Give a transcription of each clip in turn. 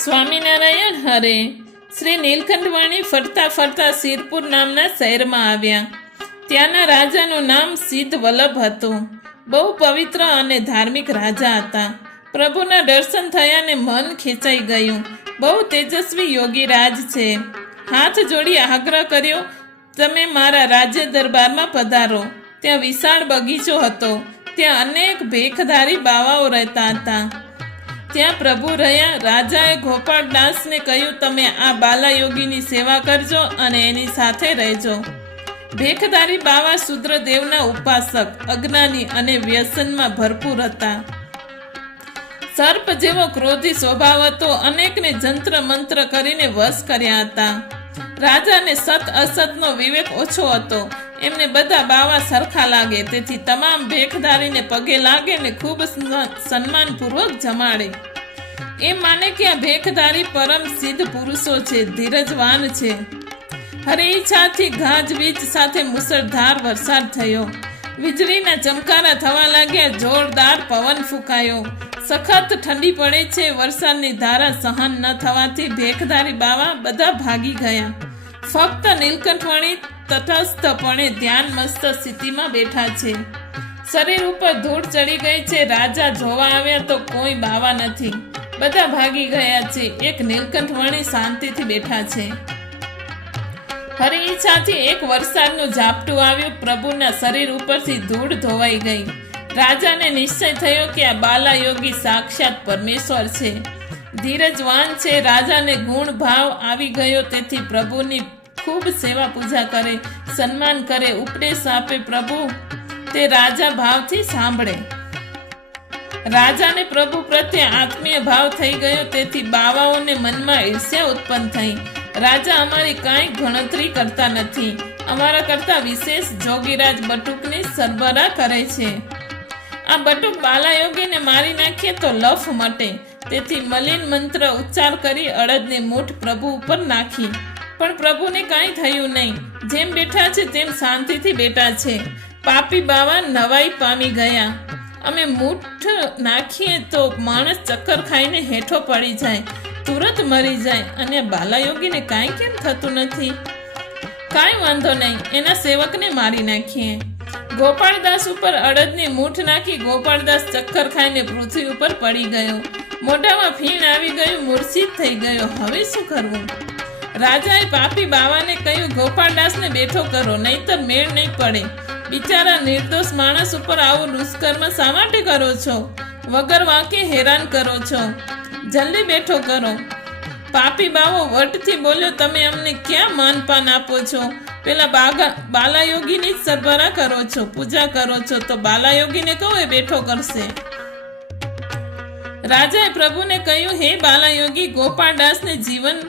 સ્વામિનારાયણ હરે. શ્રી નીલકંઠવાણી ફરતા ફરતા સિરપુર નામના શહેરમાં આવ્યા. ત્યાંના રાજાનું નામ સિદ્ધ વલ્લભ હતું. બહુ પવિત્ર અને ધાર્મિક રાજા હતા. પ્રભુના દર્શન થયા ને મન ખેંચાઈ ગયું. બહુ તેજસ્વી યોગી રાજ છે. હાથ જોડી આગ્રહ કર્યો, તમે મારા રાજ્ય દરબારમાં પધારો. ત્યાં વિશાળ બગીચો હતો. ત્યાં અનેક ભેખધારી બાવાઓ રહેતા હતા. ત્યાં પ્રભુ રહ્યા. રાજાએ ગોપાળદાસને કહ્યું, તમે આ બાલાયોગીની સેવા કરજો અને એની સાથે રહેજો. ભેખધારી બાવા શુદ્રદેવના ઉપાસક, અજ્ઞાની અને વ્યસનમાં ભરપૂર હતા. સર્પ જેવો ક્રોધી સ્વભાવ હતો. અનેકને જંત્ર મંત્ર કરીને વશ કર્યા હતા. રાજાને સત અસતનો વિવેક ઓછો હતો. એમને બધા બાવા સરખા લાગે. તેથી તમામ ભેખધારીને પગે લાગે ને ખૂબ સન્માનપૂર્વક જમાડે. એ માને કે આ ભેખધારી પરમ સિદ્ધ પુરુષો છે, ધીરજવાન છે. હરે ઈચ્છાથી ગાજવીજ સાથે મુસળધાર વરસાદ થયો. વીજળીના ચમકારા થવા લાગ્યા, જોરદાર પવન ફૂંકાયો. સખત ઠંડી પડે છે, વરસાદની ધારા સહન ન થવાથી ભેખધારી બાવા બધા ભાગી ગયા. ફક્ત નીલકંઠવાણી તટસ્થપણે ધ્યાન મસ્ત સ્થિતિમાં બેઠા છે. શરીર ઉપર ધૂળ ચડી ગઈ છે. રાજા જોવા આવ્યા તો કોઈ બાવા નથી. બધા ભાગી ગયા છે. એક નીલકંઠવાણી શાંતિથી બેઠા છે. હરી ઈચ્છાથી એક વરસાદનું ઝાપટું આવ્યું. પ્રભુના શરીર ઉપરથી ધૂળ ધોવાઈ ગઈ. રાજાને નિશ્ચય થયો કે આ બાલા યોગી સાક્ષાત પરમેશ્વર છે. ધીરજવાન છે. રાજાને ગુણ ભાવ આવી ગયો. તેથી પ્રભુની ખૂબ સેવા પૂજા કરે, સન્માન કરે, ઉપદેશ આપે પ્રભુ, તે રાજા ભાવથી સાંભળે. રાજાને પ્રભુ પ્રત્યે આત્મીય ભાવ થઈ ગયો, તેથી બાવાઓને મનમાં ઈર્ષ્યા ઉત્પન્ન થઈ. રાજા અમારી કાંઈ ગણતરી કરતા નથી. અમારા કરતા વિશેષ જોગીરાજ બટુકની સરબરા કરે છે. આ બટુક બાલાયોગીને મારી નાખીએ તો લફ મટે. તેથી મલિન મંત્ર ઉચ્ચાર કરી અડદની મૂઠ પ્રભુ ઉપર નાખી. પણ પ્રભુને કાંઈ થયું નહીં. જેમ બેઠા છે તેમ શાંતિથી બેઠા છે. પાપી બાવા નવાઈ પામી ગયા. અમે મૂઠ નાખીએ તો માણસ ચક્કર ખાઈને હેઠો પડી જાય. તુરત મરી જાય અને બાલાયોગીને કાંઈ કેમ થતું નથી? કાંઈ વાંધો નહીં, એના સેવકને મારી નાખીએ. ગોપાળદાસ ઉપર અડદની મૂઠ નાખી ગોપાળદાસ ચક્કર ખાઈને પૃથ્વી ઉપર પડી ગયો. મોઢામાં ફીણ આવી ગયું, મૂર્છિત થઈ ગયો. હવે શું કરવું? રાજાએ પાપી બાવાને કહ્યું, ગોપાળદાસને બેઠો કરો, નહીતર મેળ નહીં પડે. બિચારા નિર્દોષ માણસ ઉપર આવો દુષ્કર્મ શા માટે કરો છો? વગર વાંકે હેરાન કરો છો. જલ્દી બેઠો કરો. પાપી બાવો વટથી બોલ્યો, તમે અમને ક્યાં માનપાન આપો છો? પેલા બાગા, બાલાયોગીની જ સરભરા કરો છો, પૂજા કરો છો, તો બાલાયોગીને કહો એ બેઠો કરશે. રાજાએ પ્રભુને કહ્યું, હે બાલાયોગી, ગોપાળદાસને જીવન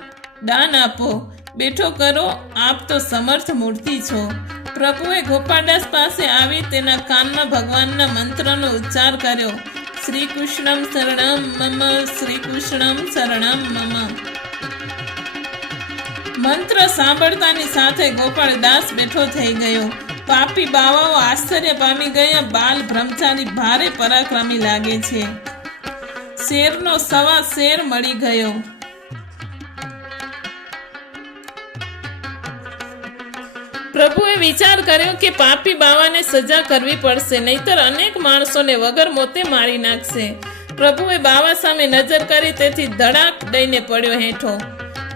દાન આપો. બેઠો કરો, આપ તો સમર્થ મૂર્તિ છો. પ્રભુએ ગોપાળદાસ પાસે આવી તેના કાનમાં ભગવાનના મંત્રનો ઉચ્ચાર કર્યો. શ્રી કૃષ્ણમ શરણમ મમ શ્રી કૃષ્ણમ શરણમ મમ. મંત્ર સાંભળતાની સાથે ગોપાળદાસ બેઠો થઈ ગયો. પાપી બાવાઓ આશ્ચર્ય પામી ગયા, બાલ બ્રહ્મચારી ભારે પરાક્રમી લાગે છે. શેરનો સવા શેર મળી ગયો. પ્રભુએ વિચાર કર્યો કે પાપી બાવાને સજા કરવી પડશે, નહીતર અનેક માણસોને વગર મોતે મારી નાખશે. પ્રભુએ બાવા સામે નજર કરી તેથી ધડાક દઈને પડ્યો હેઠો.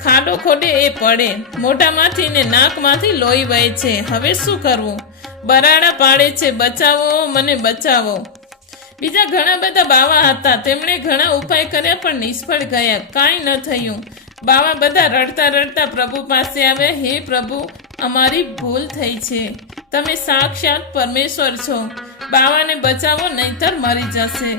ખાડો ખોડે એ પડે, મોઢામાંથી ને નાકમાંથી લોહી વહે છે. હવે શું કરવું? બરાડા પાડે છે, બચાવો, મને બચાવો. બીજા ઘણા બધા બાવા હતા, તેમણે ઘણા ઉપાય કર્યા પણ નિષ્ફળ ગયા. કાંઈ ન થયું. બાવા બધા રડતા રડતા પ્રભુ પાસે આવ્યા, હે પ્રભુ અમારી ભૂલ થઈ છે. તમે સાક્ષાત પરમેશ્વર છો. બાવાને બચાવો, નહીતર મરી જશે.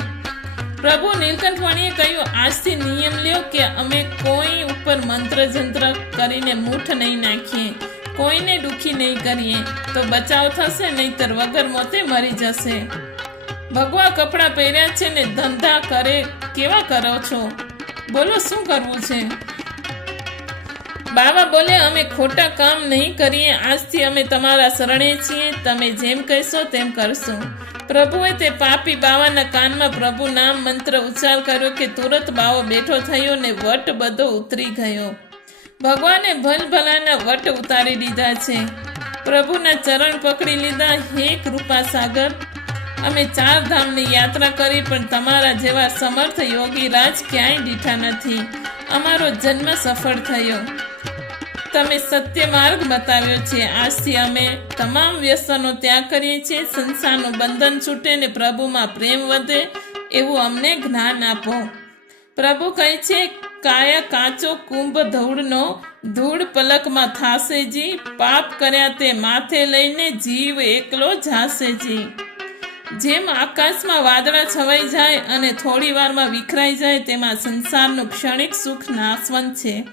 પ્રભુ નીલકંઠવાણીએ કહ્યું, આજથી નિયમ લ્યો કે અમે કોઈ ઉપર મંત્ર જંત્ર કરીને મૂઠ નહીં નાખીએ. કોઈને દુઃખી નહીં કરીએ. તો બચાવ થશે, નહીતર વગર મોતે મરી જશે. ભગવા કપડાં પહેર્યા છે ને ધંધા કરે, કેવા કરો છો? બોલો, શું કરવું છે? બાબા બોલે, અમે ખોટા કામ નહીં કરીએ. આજથી અમે તમારા શરણે છીએ. તમે જેમ કહેશો તેમ કરશું. પ્રભુએ તે પાપી બાવાના કાનમાં પ્રભુ નામ મંત્ર ઉચ્ચાર કર્યો કે તુરત બાવો બેઠો થયો ને વટ બધો ઉતરી ગયો. ભગવાને ભલભલાના વટ ઉતારી દીધા છે. પ્રભુના ચરણ પકડી લીધા. હે કૃપા સાગર અમે ચાર ધામની યાત્રા કરી, પણ તમારા જેવા સમર્થ યોગી રાજ ક્યાંય દીઠા નથી. અમારો જન્મ સફળ થયો. તમે સત્ય માર્ગ બતાવ્યો છે. આજથી અમે તમામ વ્યસનો ત્યાગ કરીએ છીએ. સંસારનું બંધન છૂટે ને પ્રભુમાં પ્રેમ વધે એવું અમને જ્ઞાન આપો. પ્રભુ કહે છે, કાયા કાચો કુંભ ધૂળનો ધૂળ પલકમાં થાશે જી. પાપ કર્યા તે માથે લઈને જીવ એકલો જાશે જી. જેમ આકાશમાં વાદળા છવાઈ જાય અને થોડી વારમાં વિખરાઈ જાય, તેમાં સંસારનું ક્ષણિક સુખ નાશવંત છે.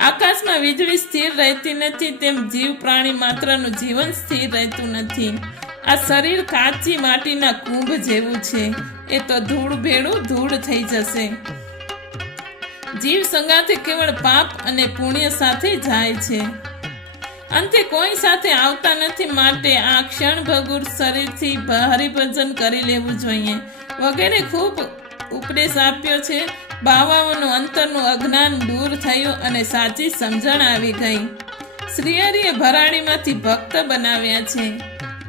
આકાશમાં વીજળી સ્થિર રહેતી નથી, તેમ જીવ પ્રાણી માત્રનું જીવન સ્થિર રહેતું નથી. આ શરીર કાચી માટીના કુંભ જેવું છે. એ તો ધૂળ ભેળું ધૂળ થઈ જશે. જીવ સંગાથે કેવળ પાપ અને પુણ્ય સાથે જાય છે. અંતે કોઈ સાથે આવતા નથી, માટે આ ક્ષણ ભગુર શરીરથી હરિભજન કરી લેવું જોઈએ. વગેરે ખૂબ ઉપદેશ આપ્યો છે. બાવાઓનું અંતરનું અજ્ઞાન દૂર થયું અને સાચી સમજણ આવી ગઈ. શ્રીહરિએ ભરાડીમાંથી ભક્ત બનાવ્યા છે,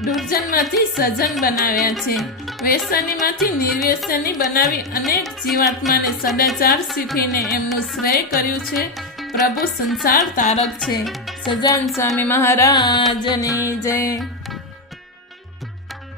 દુર્જનમાંથી સજન બનાવ્યા છે, વ્યસનીમાંથી નિર્વ્યસની બનાવી અનેક જીવાત્માને સદાચાર શીખીને એમનું શ્રેય કર્યું છે. પ્રભુ સંસાર તારક છે. સજાન સ્વામી મહારાજની જય.